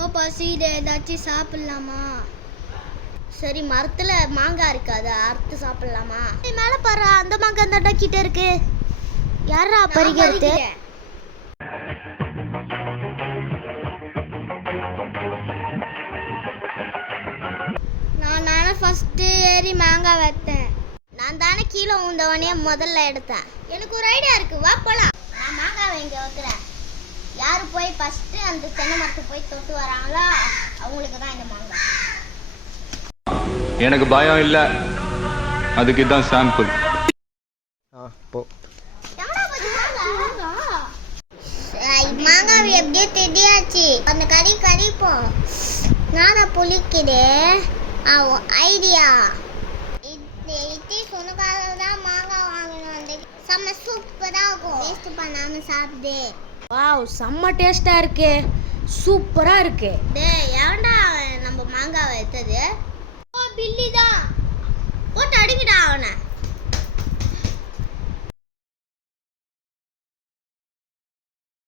ரொம்ப பசிக்குது, ஏதாச்சும் சாப்பிடலாமா? சரி, மரத்துல மாங்காய் இருக்காது, அறுத்து சாப்பிடலாமா? மேல பாரு, அந்த மாங்காய் தாண்டா கிட்ட இருக்கு. யாரா பறிக்கிறது? நான் ஃபர்ஸ்ட் ஏறி மாங்காய் வைத்தேன். நான் தானே கீழே உந்தவனே முதல்ல எடுத்தேன். எனக்கு ஒரு ஐடியா இருக்கு, வா போலாம். நான் மாங்காய் இங்க வைக்கிறேன். யாரு போய் ஃபர்ஸ்ட் அந்த தென்னை மரத்தை போய் தொட்டு வராங்களோ அவங்களுக்கு தான் இந்த மாங்காய். எனக்கு பயம் இல்ல, அதுக்கு தான் சாம்பிள். மாங்காய் எப்படியே தெரியாச்சு. அந்த கறிப்போம். நானா புளிக்குது ஐடியா. இது சொன்னக்காக தான் மாங்காய் வாங்கணும். அந்த செம்ம சூப்பரா இருக்கும். டேஸ்ட் பண்ணாம சாப்பிடு. வாவ், செம்ம டேஸ்டா இருக்கு, சூப்பரா இருக்கு. டேய், ஏன்டா நம்ம மாங்காய் வைத்தது? பில்லி தான் போட்டு அடிக்கிட்டா அவனை.